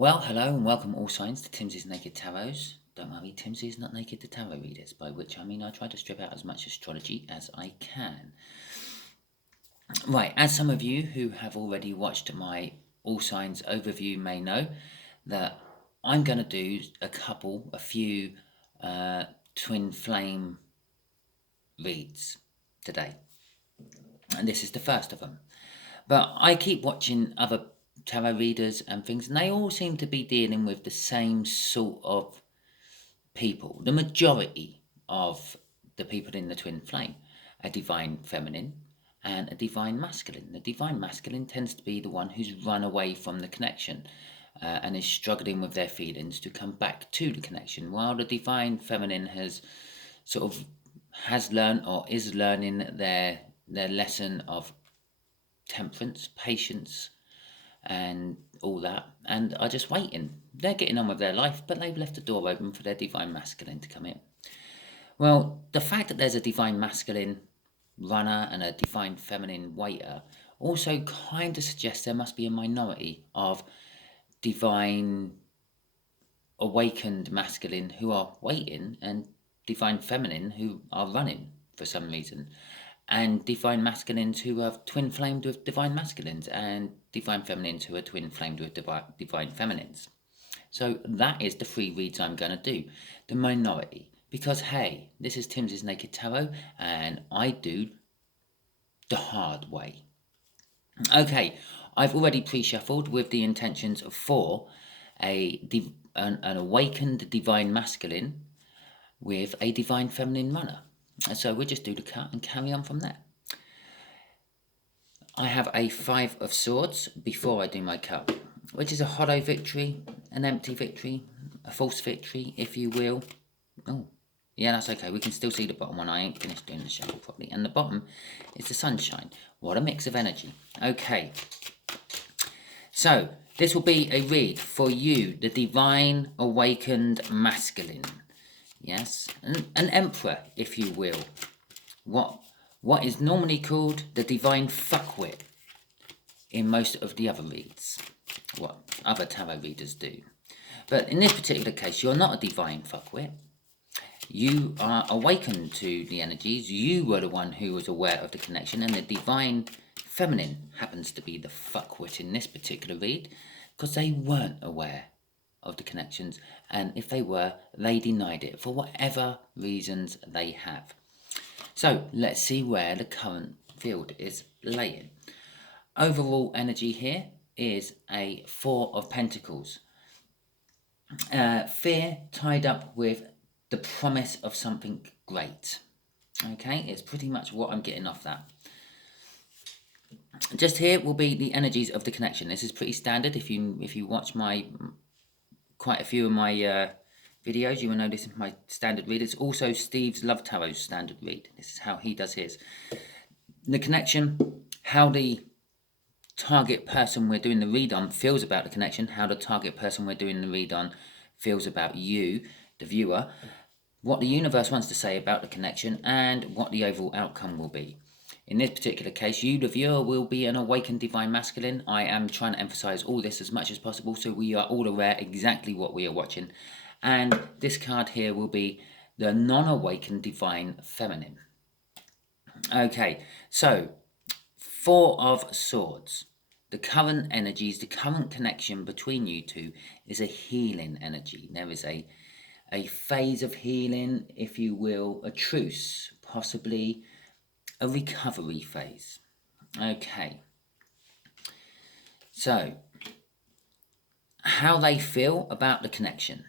Well, hello and welcome all signs to Timsy's Naked Tarots. Don't worry, Timsy is not naked to tarot readers, by which I mean I try to strip out as much astrology as I can. Right, as some of you who have already watched my all signs overview may know, that I'm going to do a few twin flame reads today. And this is the first of them. But I keep watching other tarot readers and things, and they all seem to be dealing with the same sort of people. The majority of the people in the twin flame, a divine feminine and a divine masculine. The divine masculine tends to be the one who's run away from the connection and is struggling with their feelings to come back to the connection, while the divine feminine has learned or is learning their lesson of temperance, patience, and all that, and are just waiting. They're getting on with their life, but they've left the door open for their divine masculine to come in. Well, the fact that there's a divine masculine runner and a divine feminine waiter also kind of suggests there must be a minority of divine awakened masculine who are waiting and divine feminine who are running for some reason, and divine masculines who are twin flamed with divine masculines, and divine feminines who are twin flamed with divine feminines. So that is the three reads I'm going to do. The minority. Because hey, this is Timsy's Naked Tarot, and I do the hard way. Okay, I've already pre-shuffled with the intentions for an awakened divine masculine with a divine feminine runner. So we'll just do the cut and carry on from there. I have a 5 of Swords before I do my cut, which is a hollow victory, an empty victory, a false victory, if you will. Oh, yeah, that's okay. We can still see the bottom one. I ain't finished doing the shuffle properly. And the bottom is the sunshine. What a mix of energy. Okay. So, this will be a read for you, the divine awakened masculine. Yes, an emperor, if you will. What is normally called the divine fuckwit in most of the other reads, what other tarot readers do. But in this particular case, you're not a divine fuckwit. You are awakened to the energies. You were the one who was aware of the connection, and the divine feminine happens to be the fuckwit in this particular read, because they weren't aware of the connections, and if they were, they denied it for whatever reasons they have. So let's see where the current field is laying. Overall energy here is a 4 of Pentacles. Fear tied up with the promise of something great. Okay, it's pretty much what I'm getting off that. Just here will be the energies of the connection. This is pretty standard. If you watch quite a few of my videos, you will know this is my standard read. It's also Steve's Love Tarot's standard read. This is how he does his. The connection, how the target person we're doing the read on feels about the connection, how the target person we're doing the read on feels about you, the viewer, what the universe wants to say about the connection, and what the overall outcome will be. In this particular case, you, the viewer, will be an awakened divine masculine. I am trying to emphasize all this as much as possible so we are all aware exactly what we are watching. And this card here will be the non-awakened divine feminine. Okay, so 4 of Swords. The current energies, the current connection between you two is a healing energy. There is a phase of healing, if you will, a truce, possibly a recovery phase. Okay. So, how they feel about the connection.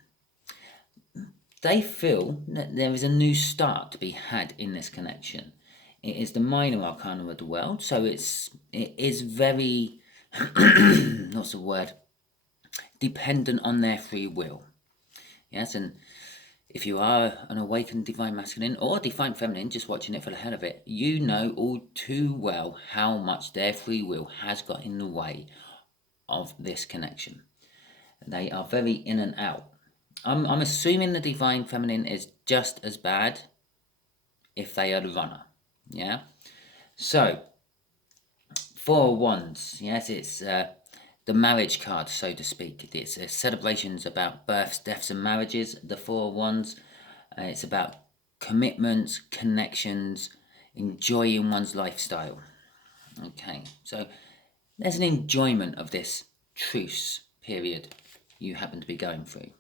They feel that there is a new start to be had in this connection. It is the minor arcana of the world, so it is very, what's the word? Dependent on their free will. Yes, and if you are an awakened divine masculine or divine feminine, just watching it for the hell of it, you know all too well how much their free will has got in the way of this connection. They are very in and out. I'm assuming the divine feminine is just as bad if they are the runner. Yeah. So 4 of Wands. Yes, it's the the marriage card, so to speak. It's celebrations about births, deaths, and marriages. The Four of Wands. It's about commitments, connections, enjoying one's lifestyle. Okay, so there's an enjoyment of this truce period you happen to be going through.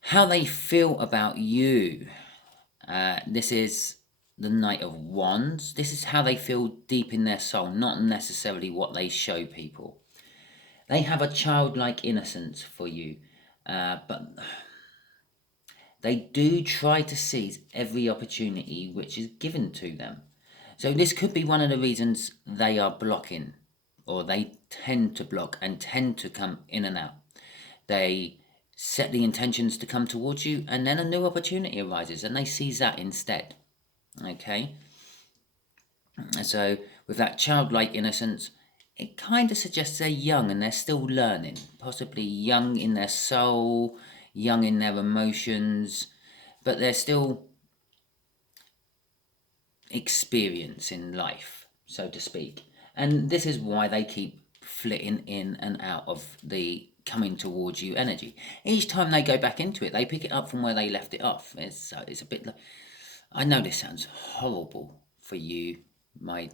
How they feel about you. This is the Knight of Wands. This is how they feel deep in their soul, not necessarily what they show people. They have a childlike innocence for you, but they do try to seize every opportunity which is given to them. So this could be one of the reasons they are blocking, or they tend to block and tend to come in and out. They set the intentions to come towards you, and then a new opportunity arises and they seize that instead. Okay? So with that childlike innocence, it kind of suggests they're young and they're still learning, possibly young in their soul, young in their emotions, but they're still experiencing life, so to speak. And this is why they keep flitting in and out of the coming towards you energy. Each time they go back into it, they pick it up from where they left it off. It's a bit like, I know this sounds horrible for you, my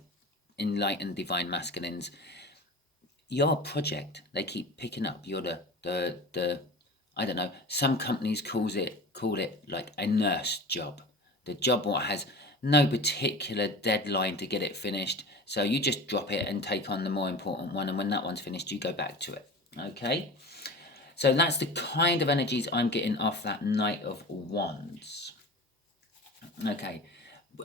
enlightened divine masculines. Your project, they keep picking up. You're the I don't know, some companies call it like a nurse job. The job what has no particular deadline to get it finished, so you just drop it and take on the more important one, and when that one's finished you go back to it. Okay, so that's the kind of energies I'm getting off that Knight of Wands. Okay,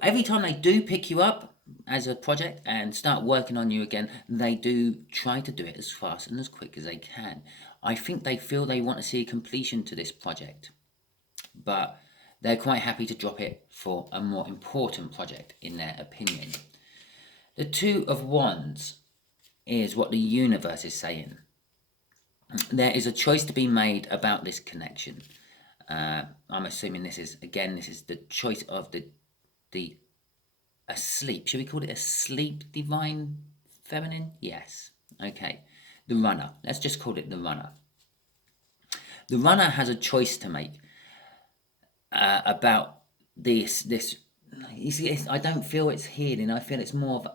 every time they do pick you up as a project and start working on you again, they do try to do it as fast and as quick as they can. I think they feel they want to see a completion to this project, but they're quite happy to drop it for a more important project, in their opinion. The Two of Wands is what the universe is saying. There is a choice to be made about this connection. I'm assuming this is the choice of the asleep. Should we call it asleep divine feminine? Yes. Okay. The runner. Let's just call it the runner. The runner has a choice to make about this. You see, I don't feel it's healing. I feel it's more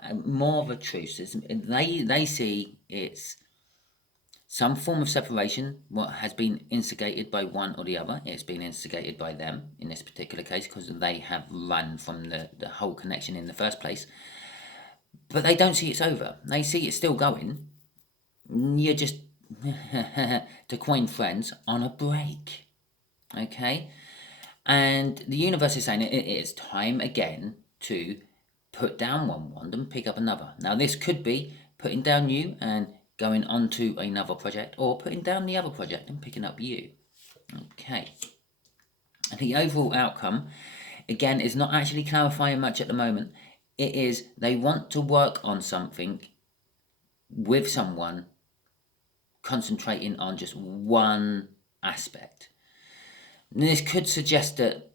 of a truce. They see it's some form of separation, what has been instigated by one or the other. It's been instigated by them in this particular case, because they have run from the whole connection in the first place. But they don't see it's over. They see it's still going. You're just, to coin friends, on a break. Okay? And the universe is saying it is time again to put down one wand and pick up another. Now this could be putting down you and going on to another project, or putting down the other project and picking up you. Okay. And the overall outcome, again, is not actually clarifying much at the moment. It is they want to work on something with someone, concentrating on just one aspect. And this could suggest that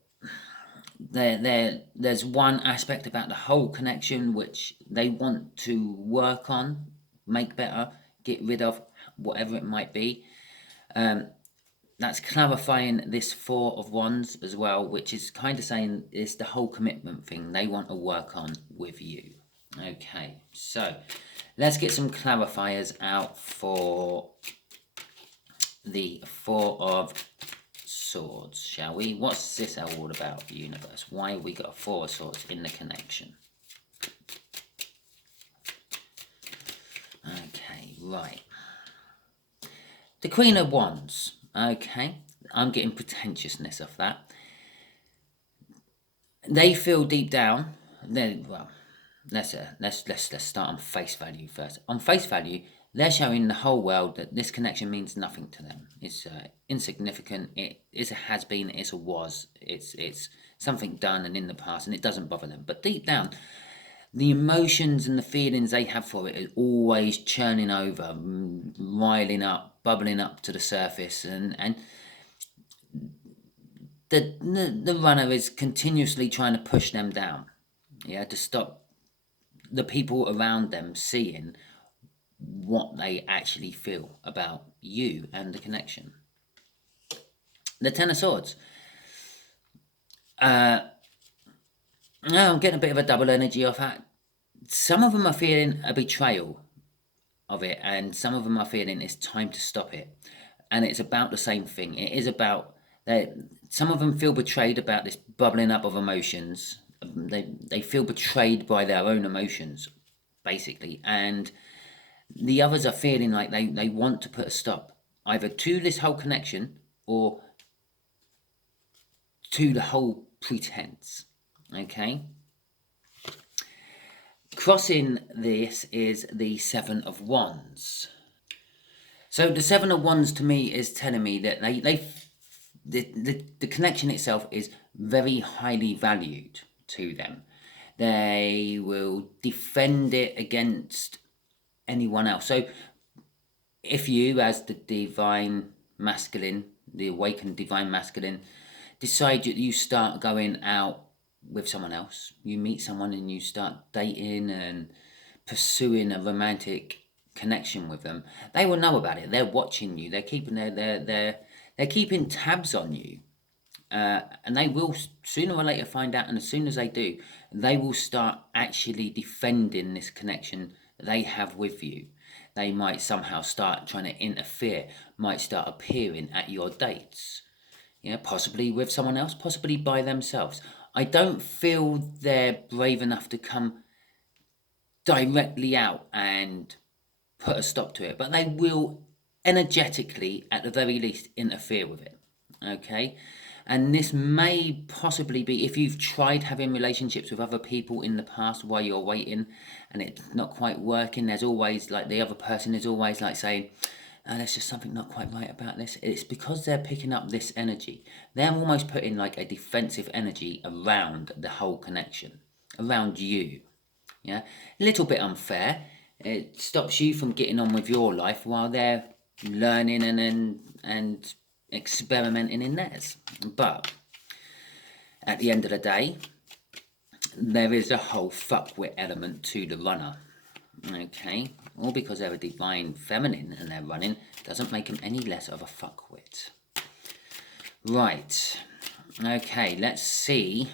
there's one aspect about the whole connection which they want to work on, make better, get rid of, whatever it might be. That's clarifying this Four of Wands as well, which is kind of saying it's the whole commitment thing they want to work on with you. Okay, so let's get some clarifiers out for the Four of Swords, shall we? What's this all about, the universe? Why have we got a Four of Swords in the connection? Okay, right. The Queen of Wands. Okay, I'm getting pretentiousness off that. They feel deep down. Well, let's start on face value first. On face value, they're showing the whole world that this connection means nothing to them. It's insignificant. It is a has been. It's a was. It's something done and in the past, and it doesn't bother them. But deep down, the emotions and the feelings they have for it is always churning over, riling up, bubbling up to the surface, and the runner is continuously trying to push them down, to stop the people around them seeing what they actually feel about you and the connection. The Ten of Swords. Now I'm getting a bit of a double energy off that. Some of them are feeling a betrayal of it, and some of them are feeling it's time to stop it. And it's about the same thing. It is about that. Some of them feel betrayed about this bubbling up of emotions. They feel betrayed by their own emotions, basically, and the others are feeling like they want to put a stop either to this whole connection or to the whole pretense. Okay. Crossing this is the Seven of Wands. So the Seven of Wands to me is telling me that the connection itself is very highly valued to them. They will defend it against anyone else. So if you, as the divine masculine, the awakened divine masculine, decide that you start going out with someone else, you meet someone and you start dating and pursuing a romantic connection with them, they will know about it. They're watching you. They're keeping they're keeping tabs on you, and they will sooner or later find out. And as soon as they do, they will start actually defending this connection they have with you. They might somehow start trying to interfere. Might start appearing at your dates. Yeah, possibly with someone else, possibly by themselves. I don't feel they're brave enough to come directly out and put a stop to it, but they will energetically, at the very least, interfere with it. Okay, and this may possibly be if you've tried having relationships with other people in the past while you're waiting and it's not quite working. There's always like the other person is always like saying, there's just something not quite right about this. It's because they're picking up this energy. They're almost putting like a defensive energy around the whole connection, around you. Yeah, a little bit unfair. It stops you from getting on with your life while they're learning and experimenting in theirs. But at the end of the day, there is a whole fuckwit element to the runner. Okay, all because they're a divine feminine and they're running doesn't make them any less of a fuckwit. Right. Okay, let's see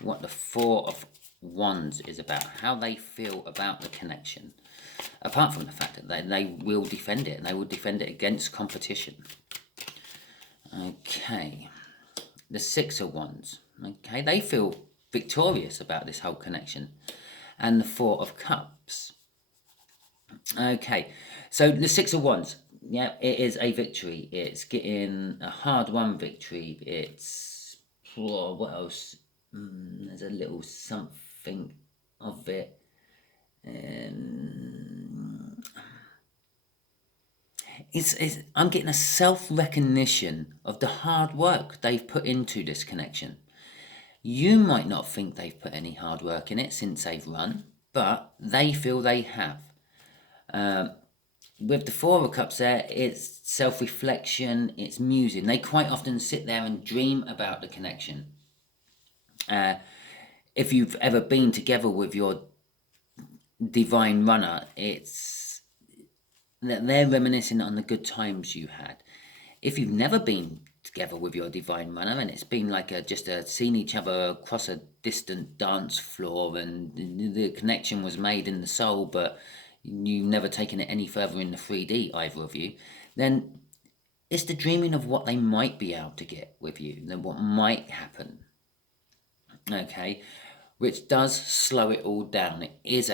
what the Four of Wands is about, how they feel about the connection, apart from the fact that they will defend it, and they will defend it against competition. Okay, the Six of Wands. Okay, they feel victorious about this whole connection, and the Four of Cups. Okay, so the Six of Wands, yeah, it is a victory. It's getting a hard-won victory. It's, what else? There's a little something of it. I'm getting a self-recognition of the hard work they've put into this connection. You might not think they've put any hard work in it since they've run, but they feel they have. With the Four of Cups there, it's self-reflection, it's musing. They quite often sit there and dream about the connection. If you've ever been together with your divine runner, it's that they're reminiscing on the good times you had. If you've never been together with your divine runner and it's been like just seeing each other across a distant dance floor and the connection was made in the soul, but you've never taken it any further in the 3D, either of you, then it's the dreaming of what they might be able to get with you, then what might happen. Okay, which does slow it all down. It is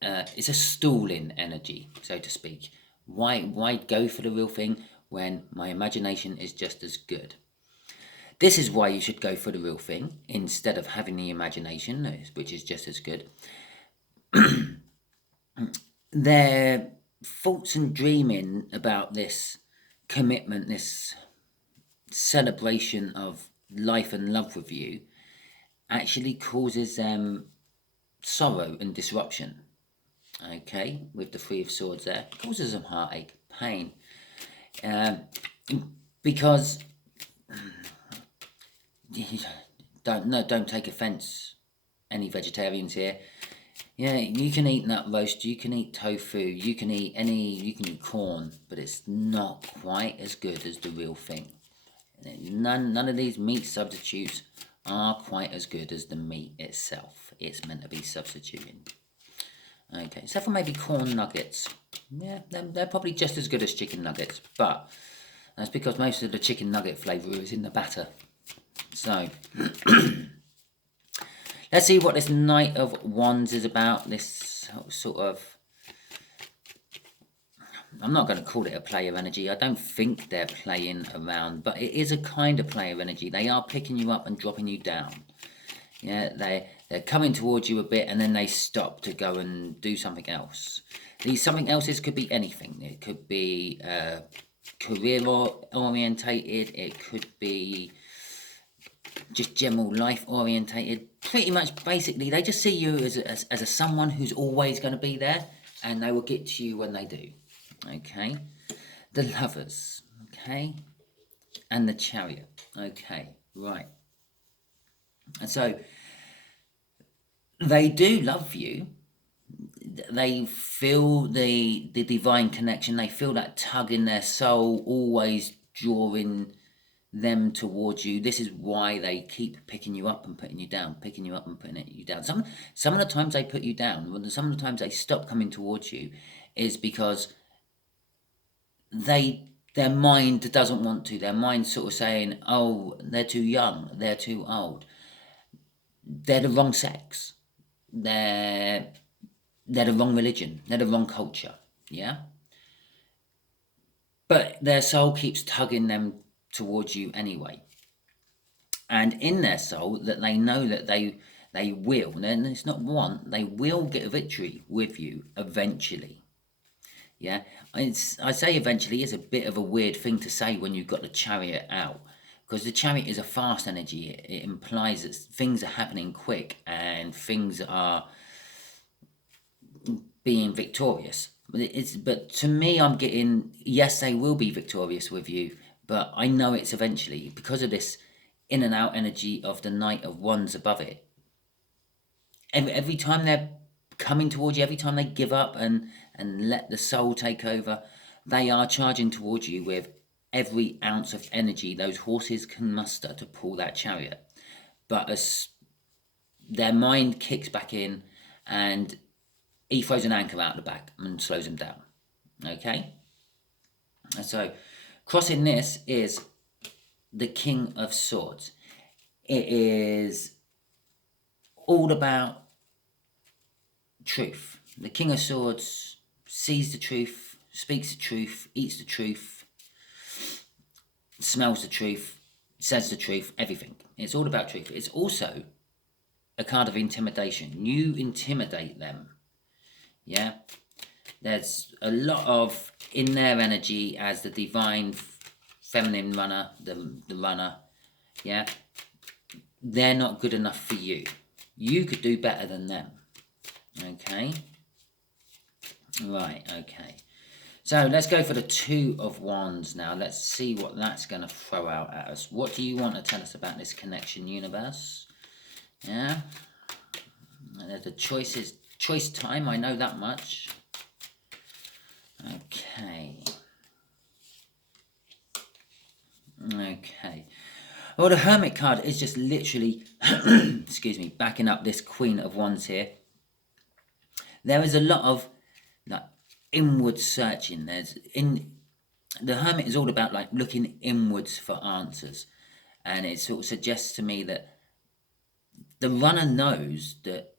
it's a stalling energy, so to speak. Why go for the real thing when my imagination is just as good? This is why you should go for the real thing instead of having the imagination, which is just as good. Their thoughts and dreaming about this commitment, this celebration of life and love with you, actually causes them sorrow and disruption. Okay, with the Three of Swords there, it causes them heartache, pain, because don't take offence, any vegetarians here. Yeah, you can eat nut roast, you can eat tofu, you can eat corn, but it's not quite as good as the real thing. None of these meat substitutes are quite as good as the meat itself. It's meant to be substituting. Okay, except for maybe corn nuggets. Yeah, they're probably just as good as chicken nuggets, but that's because most of the chicken nugget flavour is in the batter. So, let's see what this Knight of Wands is about. This sort of... I'm not going to call it a player energy. I don't think they're playing around, but it is a kind of player energy. They are picking you up and dropping you down. Yeah, they're coming towards you a bit and then they stop to go and do something else. These something else's could be anything. It could be career orientated. It could be just general life orientated. Pretty much, basically, they just see you as a someone who's always going to be there, and they will get to you when they do. Okay, the Lovers. Okay, and the Chariot. Okay, right. And so they do love you. They feel the divine connection. They feel that tug in their soul, always drawing them towards you. This is why they keep picking you up and putting you down, picking you up and putting you down. Some of the times they put you down, some of the times they stop coming towards you, is because their mind doesn't want to. Their mind's sort of saying, "Oh, they're too young. They're too old. They're the wrong sex. They're the wrong religion. They're the wrong culture." Yeah. But their soul keeps tugging them towards you anyway. And in their soul, that they know that they will, and it's not want, they will get a victory with you eventually. Yeah, I say eventually is a bit of a weird thing to say when you've got the Chariot out, because the Chariot is a fast energy. It implies that things are happening quick and things are being victorious. But to me, I'm getting, yes, they will be victorious with you, but I know it's eventually because of this in and out energy of the Knight of Wands above it. Every time they're coming towards you, every time they give up and let the soul take over, they are charging towards you with every ounce of energy those horses can muster to pull that chariot. But as their mind kicks back in, and he throws an anchor out the back and slows him down. Okay? And so, crossing this is the King of Swords. It is all about truth. The King of Swords sees the truth, speaks the truth, eats the truth, smells the truth, says the truth, everything. It's all about truth. It's also a card of intimidation. You intimidate them. Yeah? There's a lot of in their energy as the divine feminine runner, the runner. Yeah? They're not good enough for you. You could do better than them. Okay? Right, okay. So let's go for the Two of Wands now. Let's see what that's going to throw out at us. What do you want to tell us about this connection, universe? Yeah? The choice time, I know that much. Okay. Okay. Well, the Hermit card is just literally, excuse me, backing up this Queen of Wands here. There is a lot of inward searching. The Hermit is all about looking inwards for answers, and it sort of suggests to me that the runner knows that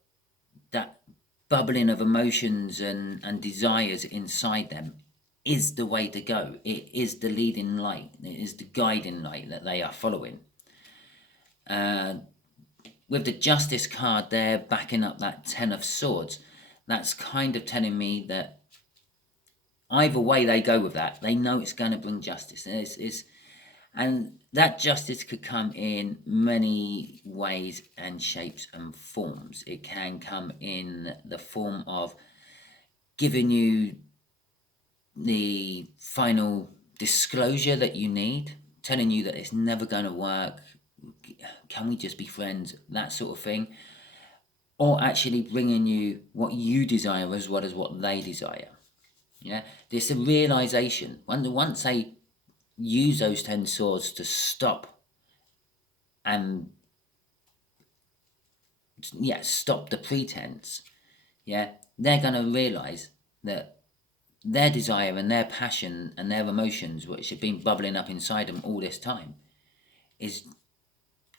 bubbling of emotions and desires inside them is the way to go. It is the leading light. It is the guiding light that they are following. With the Justice card there backing up that Ten of Swords, that's kind of telling me that either way they go with that, they know it's going to bring justice. And that justice could come in many ways and shapes and forms. It can come in the form of giving you the final disclosure that you need, telling you that it's never going to work, can we just be friends, that sort of thing. or actually bringing you what you desire as well as what they desire. Yeah, there's a realization. Once they use those 10 swords to stop and stop the pretense, they're going to realize that their desire and their passion and their emotions, which have been bubbling up inside them all this time, is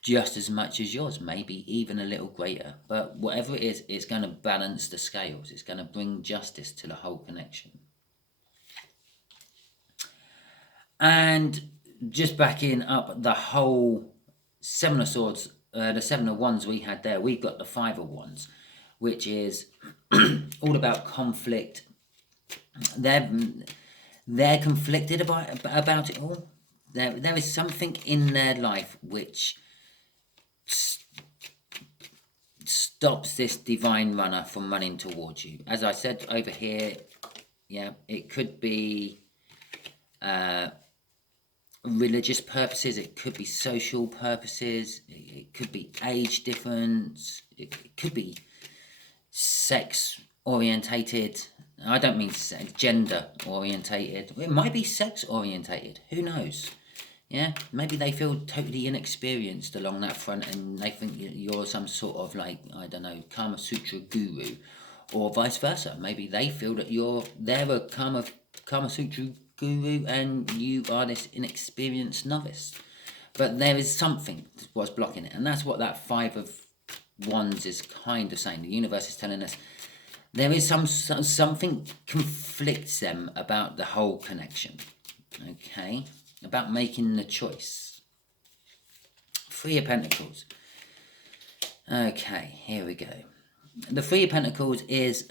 just as much as yours, maybe even a little greater. But whatever it is, it's going to balance the scales. It's going to bring justice to the whole connection. And just backing up the whole Seven of Swords, the Seven of Wands we had there, we've got the Five of Wands, which is all about conflict. They're conflicted about it all. There is something in their life which stops this divine runner from running towards you. As I said over here, it could be religious purposes, it could be social purposes, it could be age difference, it could be sex orientated. I don't mean gender orientated. It might be sex orientated. Who knows? Yeah, maybe they feel totally inexperienced along that front, and they think you're some sort of, like, I don't know, Kama Sutra guru, or vice versa. Maybe they feel that they're a Kama Sutra guru and you are this inexperienced novice. But there is something what's blocking it, and that's what that Five of Wands is kind of saying. The universe is telling us there is something conflicts them about the whole connection. Okay, about making the choice. Three of Pentacles. Okay, here we go. The Three of Pentacles is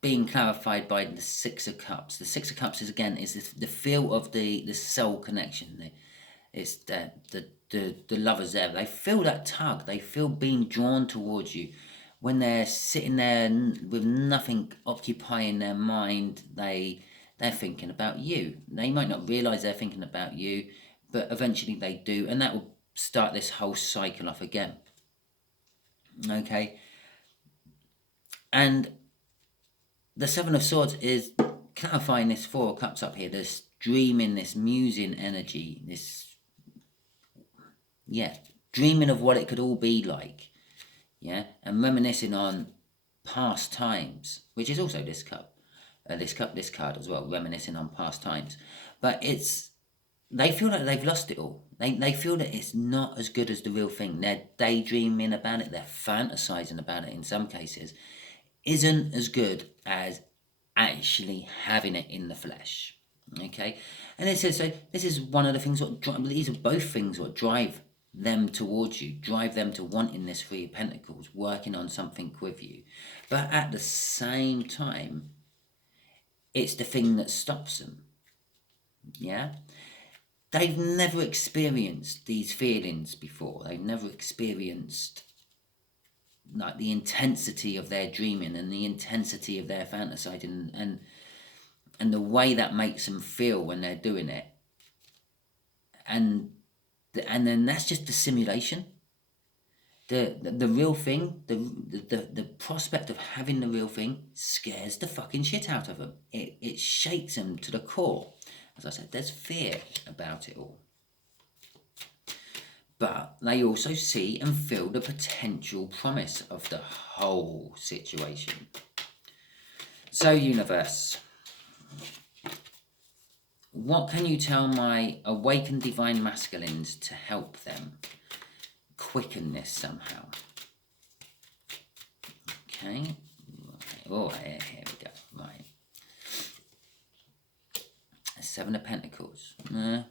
being clarified by the Six of Cups. The Six of Cups is, again, is the feel of the soul connection. It's the lovers there. They feel that tug. They feel being drawn towards you. When they're sitting there with nothing occupying their mind, they're thinking about you. They might not realize they're thinking about you, but eventually they do, and that will start this whole cycle off again. Okay, and the Seven of Swords is clarifying this Four of Cups up here. This dreaming, this musing energy, this dreaming of what it could all be like. And reminiscing on past times, which is also this cup. This card as well, reminiscing on past times. But they feel like they've lost it all. They feel that it's not as good as the real thing. They're daydreaming about it. They're fantasizing about it in some cases. Isn't as good as actually having it in the flesh. Okay? And it says, so this is one of the things, these are both things what drive them towards you, drive them to wanting this Three of Pentacles, working on something with you. But at the same time, it's the thing that stops them. They've never experienced these feelings before. They've never experienced, like, the intensity of their dreaming and the intensity of their fantasizing and the way that makes them feel when they're doing it. And then that's just the simulation. The real thing, the prospect of having the real thing scares the fucking shit out of them. It shakes them to the core. As I said, there's fear about it all. But they also see and feel the potential promise of the whole situation. So, universe, what can you tell my awakened divine masculines to help them quicken this somehow? Okay. Oh, here we go. Right. Seven of Pentacles. I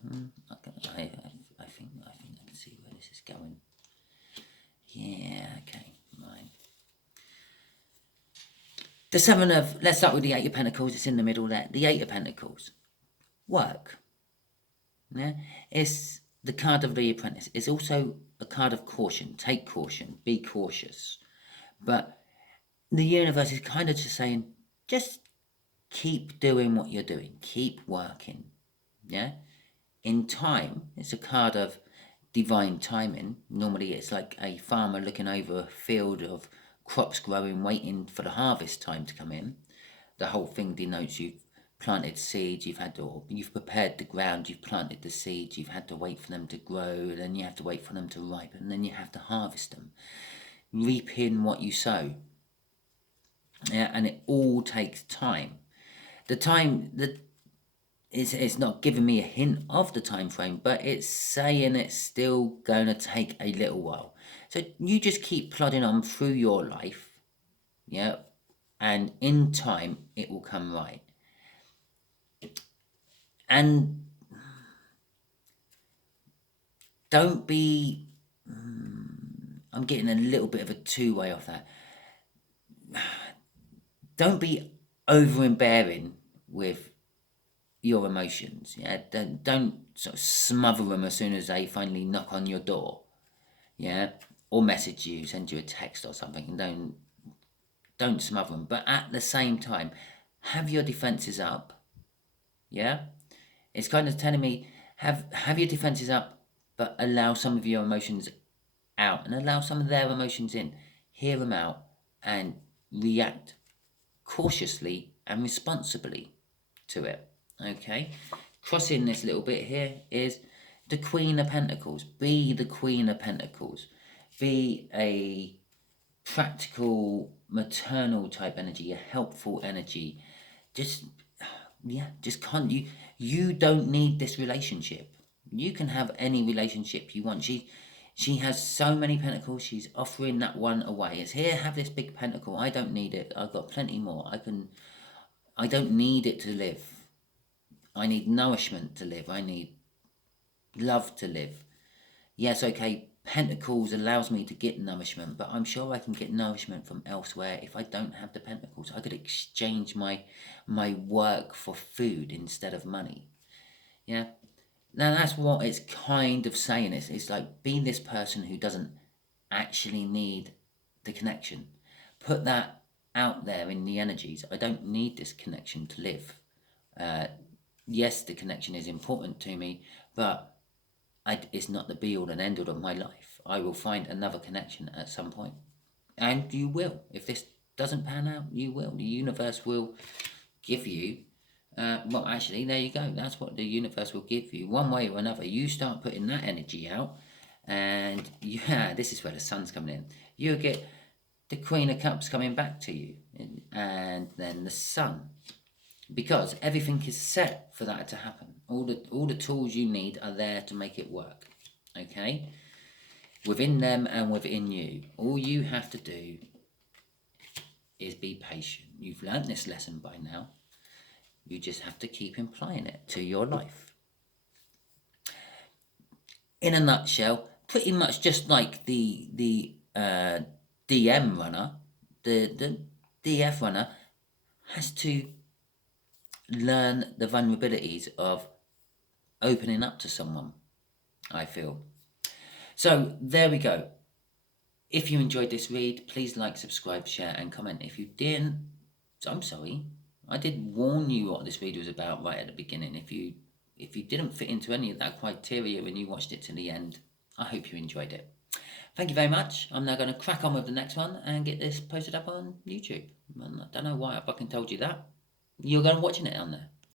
think I can see where this is going. Yeah, okay, right. The Seven of, let's start with the Eight of Pentacles. It's in the middle there. The Eight of Pentacles. Work. It's the card of the Apprentice. It's also a card of caution. Take caution. Be cautious. But the universe is kind of just saying, just keep doing what you're doing. Keep working. In time, it's a card of divine timing. Normally it's like a farmer looking over a field of crops growing, waiting for the harvest time to come in. The whole thing denotes you've planted seeds, you've prepared the ground, you've planted the seeds, you've had to wait for them to grow, then you have to wait for them to ripen, and then you have to harvest them. Reap in what you sow. Yeah, and it all takes time. It's not giving me a hint of the time frame, but it's saying it's still going to take a little while. So you just keep plodding on through your life, yeah, and in time it will come right. And don't be, I'm getting a little bit of a two-way off that. Don't be overbearing with your emotions. Yeah, don't sort of smother them as soon as they finally knock on your door. Yeah, or message you, send you a text or something, and don't smother them. But at the same time, have your defenses up. Yeah, it's kind of telling me have your defenses up, but allow some of your emotions out and allow some of their emotions in. Hear them out and react cautiously and responsibly to it. Okay, crossing this little bit here is the Queen of Pentacles. Be the Queen of Pentacles. Be a practical, maternal type energy, a helpful energy. Just can't you don't need this relationship. You can have any relationship you want. She has so many pentacles. She's offering that one away. It's here, have this big pentacle. I don't need it. I've got plenty more. I don't need it to live. I need nourishment to live. I need love to live. Yes, okay, pentacles allows me to get nourishment, but I'm sure I can get nourishment from elsewhere if I don't have the pentacles. I could exchange my work for food instead of money. Yeah. Now that's what it's kind of saying. It's like, be this person who doesn't actually need the connection. Put that out there in the energies. I don't need this connection to live. Yes, the connection is important to me, but it's not the be-all and end-all of my life. I will find another connection at some point. And you will. If this doesn't pan out, you will. The universe will give you... well, actually, there you go. That's what the universe will give you. One way or another, you start putting that energy out, and this is where the sun's coming in. You'll get the Queen of Cups coming back to you, and then the sun. Because everything is set for that to happen. All the tools you need are there to make it work. Okay? Within them and within you. All you have to do is be patient. You've learnt this lesson by now. You just have to keep applying it to your life. In a nutshell, pretty much just like the DM runner, the DF runner has to learn the vulnerabilities of opening up to someone, I feel. So there we go. If you enjoyed this read, please like, subscribe, share and comment. If you didn't, I'm sorry. I did warn you what this read was about right at the beginning. If you didn't fit into any of that criteria and you watched it to the end, I hope you enjoyed it. Thank you very much. I'm now going to crack on with the next one and get this posted up on YouTube. I don't know why I fucking told you that. You're going to be watching it on there.